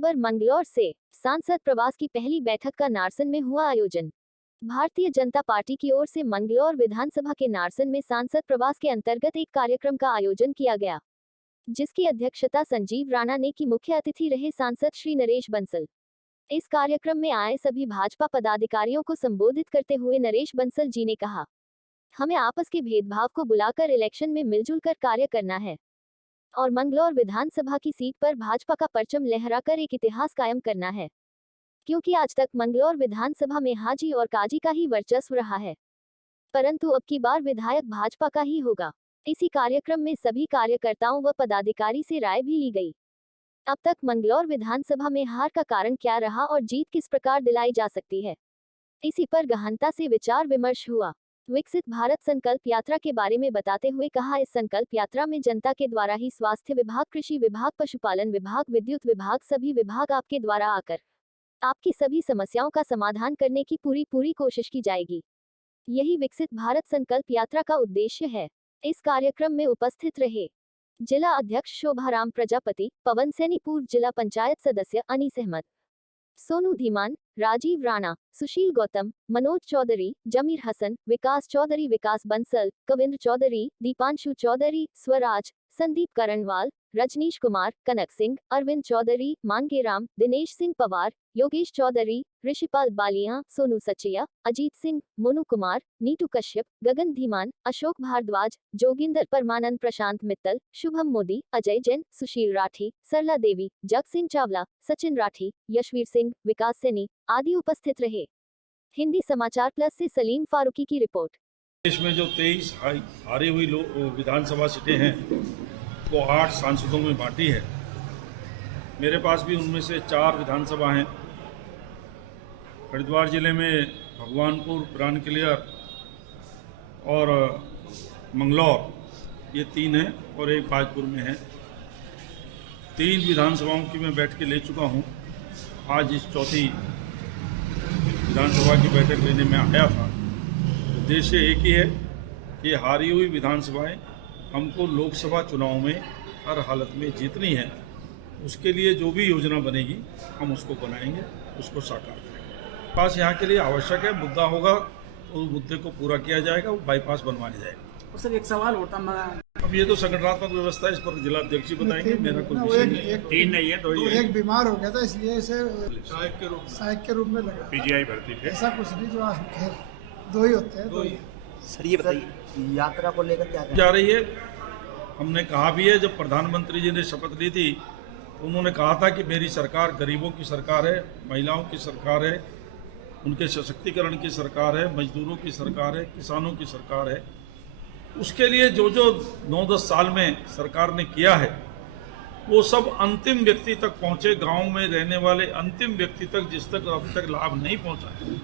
खबर मंगलौर से। सांसद प्रवास की पहली बैठक का नारसन में हुआ आयोजन। भारतीय जनता पार्टी की ओर से मंगलौर विधानसभा के नारसन में सांसद प्रवास के अंतर्गत एक कार्यक्रम का आयोजन किया गया, जिसकी अध्यक्षता संजीव राणा ने की। मुख्य अतिथि रहे सांसद श्री नरेश बंसल। इस कार्यक्रम में आए सभी भाजपा पदाधिकारियों को संबोधित करते हुए नरेश बंसल जी ने कहा, हमें आपस के भेदभाव को बुलाकर इलेक्शन में मिलजुल कर कार्य करना है और मंगलौर विधानसभा की सीट पर भाजपा का परचम लहराकर एक इतिहास कायम करना है, क्योंकि आज तक मंगलौर विधानसभा में हाजी और काजी का ही वर्चस्व रहा है, परंतु अब की बार विधायक भाजपा का ही होगा। इसी कार्यक्रम में सभी कार्यकर्ताओं व पदाधिकारी से राय भी ली गई। अब तक मंगलौर विधानसभा में हार का कारण क्या रहा और जीत किस प्रकार दिलाई जा सकती है, इसी पर गहनता से विचार विमर्श हुआ। विकसित भारत संकल्प यात्रा के बारे में बताते हुए कहा, इस संकल्प यात्रा में जनता के द्वारा ही स्वास्थ्य विभाग, कृषि विभाग, पशुपालन विभाग, विद्युत विभाग, सभी विभाग आपके द्वारा आकर आपकी सभी समस्याओं का समाधान करने की पूरी कोशिश की जाएगी। यही विकसित भारत संकल्प यात्रा का उद्देश्य है। इस कार्यक्रम में उपस्थित रहे जिला अध्यक्ष शोभाराम प्रजापति, पवन सैनी, पूर्व जिला पंचायत सदस्य अनीस अहमद, सोनू धीमान, राजीव राणा, सुशील गौतम, मनोज चौधरी, जमीर हसन, विकास चौधरी, विकास बंसल, कविंद्र चौधरी, दीपांशु चौधरी, स्वराज, संदीप करणवाल, रजनीश कुमार, कनक सिंह, अरविंद चौधरी, मांगेराम, दिनेश सिंह पवार, योगेश चौधरी, ऋषिपाल बालिया, सोनू सचिया, अजीत सिंह, मोनू कुमार, नीतू कश्यप, गगन धीमान, अशोक भारद्वाज, जोगिंदर परमानंद, प्रशांत मित्तल, शुभम मोदी, अजय जैन, सुशील राठी, सरला देवी, जग सिंह चावला, सचिन राठी, यशवीर सिंह, विकास सैनी आदि उपस्थित रहे। हिंदी समाचार प्लस से सलीम फारूकी की रिपोर्ट। देश में जो 23 हारी हुई विधानसभा सीटें हैं वो 8 सांसदों में बांटी है। मेरे पास भी उनमें से 4 विधानसभा हैं। हरिद्वार जिले में भगवानपुर, प्राणकिलियर और मंगलौर, ये 3 हैं और एक भाजपुर में है। 3 विधानसभाओं की मैं बैठ के ले चुका हूँ। आज इस चौथी विधानसभा की बैठक लेने में आया था। उद्देश्य एक ही है कि हारी हुई विधानसभाएं हमको लोकसभा चुनाव में हर हालत में जीतनी है। उसके लिए जो भी योजना बनेगी हम उसको बनाएंगे, उसको साकार करेंगे। पास यहाँ के लिए आवश्यक है, मुद्दा होगा तो उस मुद्दे को पूरा किया जाएगा, वो बाईपास बनवाया जाएगा। और सर एक सवाल होता मैं, अब ये तो संगठनात्मक व्यवस्था है, इस पर जिला अध्यक्ष जी बताएंगे। मेरा कोई विषय नहीं। 3 नहीं है, 2 ही है। एक बीमार हो गया था इसलिए इसे सहायक के रूप में लगा। पीजीआई भर्ती थे। ऐसा कुछ नहीं, जो खैर 2 ही होते हैं। 2 ही। सर ये बताइए यात्रा को लेकर क्या जा रही है। हमने कहा भी है, जब प्रधानमंत्री जी ने शपथ ली थी उन्होंने कहा था कि मेरी सरकार गरीबों की सरकार है, महिलाओं की सरकार है, उनके सशक्तिकरण की सरकार है, मजदूरों की सरकार है, किसानों की सरकार है। उसके लिए जो 9-10 साल में सरकार ने किया है वो सब अंतिम व्यक्ति तक पहुंचे। गांव में रहने वाले अंतिम व्यक्ति तक, जिस तक अब तक लाभ नहीं पहुंचा है,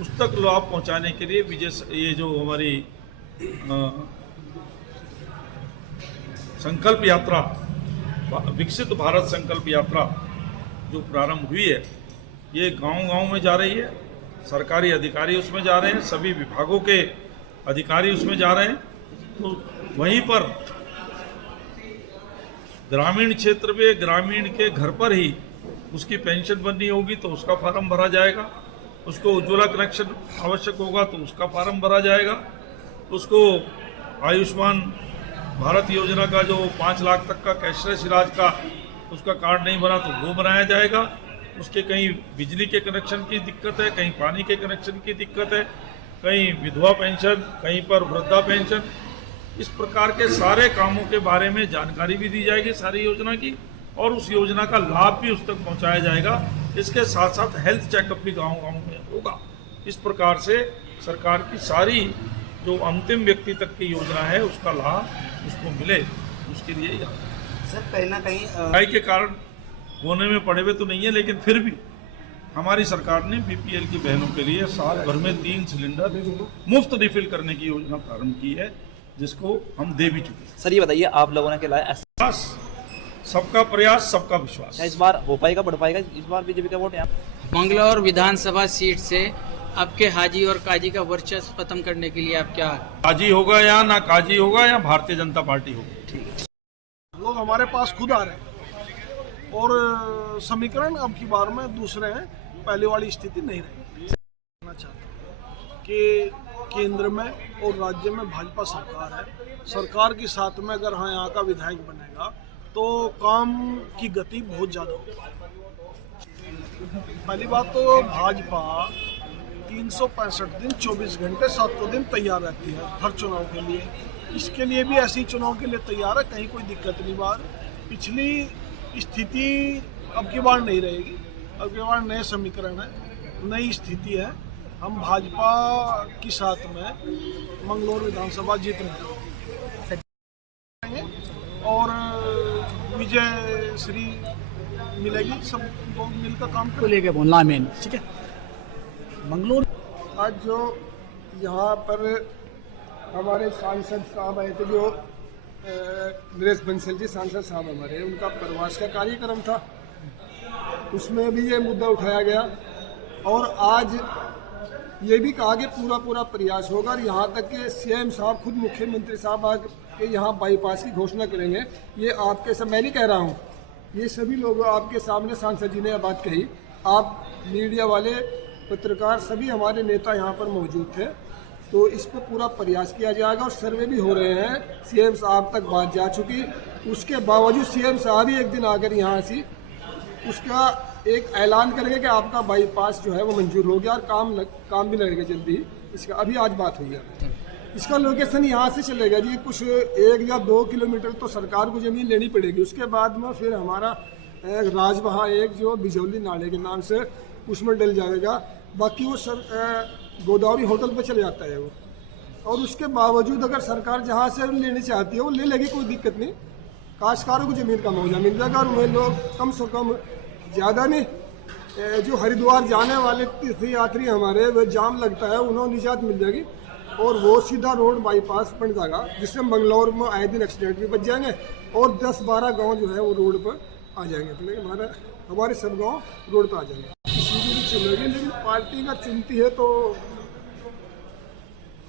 उस तक लाभ पहुंचाने के लिए ये जो हमारी संकल्प यात्रा, विकसित भारत संकल्प यात्रा जो प्रारंभ हुई है, ये गांव-गांव में जा रही है। सरकारी अधिकारी उसमें जा रहे हैं, सभी विभागों के अधिकारी उसमें जा रहे हैं। तो वहीं पर ग्रामीण क्षेत्र में, ग्रामीण के घर पर ही उसकी पेंशन बननी होगी तो उसका फार्म भरा जाएगा। उसको उज्ज्वला कनेक्शन आवश्यक होगा तो उसका फार्म भरा जाएगा। उसको आयुष्मान भारत योजना का जो 5 लाख तक का कैशलेस इलाज का उसका कार्ड नहीं बना तो वो बनाया जाएगा। उसके कहीं बिजली के कनेक्शन की दिक्कत है, कहीं पानी के कनेक्शन की दिक्कत है, कहीं विधवा पेंशन, कहीं पर वृद्धा पेंशन। इस प्रकार के सारे कामों के बारे में जानकारी भी दी जाएगी सारी योजना की, और उस योजना का लाभ भी उस तक पहुंचाया जाएगा। इसके साथ साथ हेल्थ चेकअप भी गाँव-गाँव में होगा। इस प्रकार से सरकार की सारी जो अंतिम व्यक्ति तक की योजना है उसका लाभ उसको मिले, उसके लिए सर कहीं ना कहीं के कारण होने में पड़े हुए तो नहीं है, लेकिन फिर भी हमारी सरकार ने बीपीएल की बहनों के लिए साल भर में 3 सिलेंडर मुफ्त रिफिल करने की योजना प्रारंभ की है, जिसको हम दे भी चुके। सर ये बताइए, आप लोगों ने खिलाया सबका प्रयास, सबका विश्वास। इस बार हो पाएगा, बढ़ पाएगा इस बार बीजेपी का वोट? यहाँ मंगलौर विधानसभा सीट से आपके हाजी और काजी का वर्चस्व खत्म करने के लिए आप क्या? काजी होगा या ना काजी होगा, या भारतीय जनता पार्टी होगी। लोग हमारे पास खुद आ रहे हैं और समीकरण अब की बार में दूसरे हैं, पहले वाली स्थिति नहीं रहेगी। कहना चाहता हूँ कि केंद्र में और राज्य में भाजपा सरकार है, सरकार के साथ में अगर हाँ यहाँ का विधायक बनेगा तो काम की गति बहुत ज़्यादा होगी। पहली बात तो भाजपा 365 दिन 24 घंटे 7 दिन तैयार रहती है हर चुनाव के लिए। इसके लिए भी ऐसी चुनाव के लिए तैयार है, कहीं कोई दिक्कत नहीं। बार पिछली स्थिति अब की बार नहीं रहेगी, अब की बार नए समीकरण है, नई स्थिति है। हम भाजपा के साथ में मंगलौर विधानसभा जीतने और विजय श्री मिलेगी। सब लोग मिलकर काम को लेके बोलना है मेन, ठीक है। मंगलौर आज जो यहाँ पर हमारे सांसद साहब आए थे, जो नरेश बंसल जी सांसद साहब हमारे, उनका प्रवास का कार्यक्रम था, उसमें भी ये मुद्दा उठाया गया। और आज ये भी कहा कि पूरा प्रयास होगा, और यहाँ तक कि सीएम साहब खुद मुख्यमंत्री साहब आके यहाँ बाईपास की घोषणा करेंगे। ये आपके सब मैं नहीं कह रहा हूँ, ये सभी लोग आपके सामने सांसद जी ने यह बात कही। आप मीडिया वाले, पत्रकार, सभी हमारे नेता यहाँ पर मौजूद थे। तो इस पर पूरा प्रयास किया जाएगा और सर्वे भी हो रहे हैं। सीएम साहब तक बात जा चुकी, उसके बावजूद सीएम साहब ही एक दिन आकर यहाँ से उसका एक ऐलान करेंगे कि आपका बाईपास जो है वो मंजूर हो गया और काम भी लगेगा जल्दी ही। इसका अभी आज बात हुई है। इसका लोकेशन यहाँ से चलेगा जी, कुछ 1 या 2 किलोमीटर तो सरकार को ज़मीन लेनी पड़ेगी। उसके बाद में फिर हमारा राजबहा एक जो बिजौली नाले के नाम से उसमें डल जाएगा। बाकी वो गोदावरी होटल पर चले जाता है वो। और उसके बावजूद अगर सरकार जहाँ से लेनी चाहती है वो ले लेगी, कोई दिक्कत नहीं। काश्तकारों को ज़मीन का मुआवजा मिल जाएगा और उन्हें लोग कम से कम ज़्यादा नहीं, जो हरिद्वार जाने वाले तीर्थ यात्री हमारे वो जाम लगता है, उन्हें निजात मिल जाएगी और वो सीधा रोड बाईपास बन जाएगा, जिससे मंगलौर में आए दिन एक्सीडेंट भी बच जाएंगे और 10-12 गांव जो है वो रोड पर आ जाएंगे। तो हमारे सब गांव रोड पर आ जाएंगे। किसी भी नहीं चलेगी, लेकिन पार्टी का चुनती है तो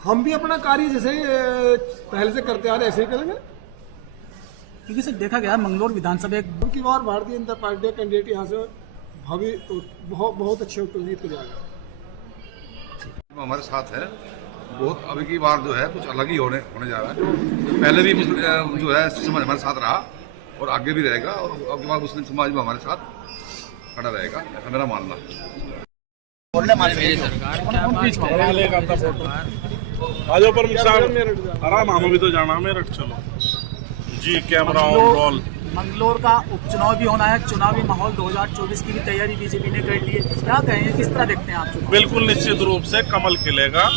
हम भी अपना कार्य जैसे पहले से करते आ रहे ऐसे ही करेंगे। क्योंकि सर देखा गया मंगलौर विधानसभा एक की बार भारतीय जनता पार्टी का कैंडिडेट यहाँ से भावी बहुत अच्छे उत्तर जीत के जाएगा। हमारे साथ है बहुत, अभी की बार जो है कुछ अलग ही होने जा रहा है। जो पहले भी मुस्लिम जो है समाज हमारे साथ रहा और आगे भी रहेगा, और अब की बार मुस्लिम समाज भी हमारे साथ खड़ा रहेगा, ऐसा मेरा मानना। आजो पर आराम, हम भी तो जाना मेरठ, चलो जी कैमरा ऑन रोल। मंगलौर का उपचुनाव भी होना है, चुनावी माहौल 2024 की भी तैयारी बीजेपी ने कर ली है। क्या कहेंगे, किस तरह देखते हैं आप? बिल्कुल निश्चित रूप से कमल खिलेगा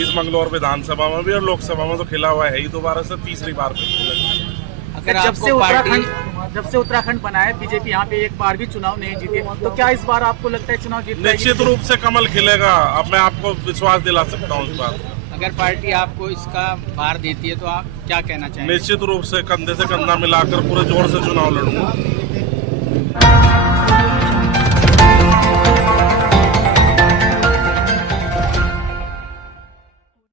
इस मंगलौर विधानसभा में भी, और लोकसभा में तो खिला हुआ है ही, दोबारा से तीसरी बार खिलेगा। अगर जब से उत्तराखंड बना है बीजेपी यहाँ पे एक बार भी चुनाव नहीं जीती, तो क्या इस बार आपको लगता है चुनाव जीत? निश्चित रूप से कमल खिलेगा, अब मैं आपको विश्वास दिला सकता हूँ इस बार। अगर पार्टी आपको इसका भार देती है तो आप क्या कहना चाहेंगे? निश्चित रूप से कंधे से कंधा मिलाकर पूरे जोर से चुनाव लड़ूंगा।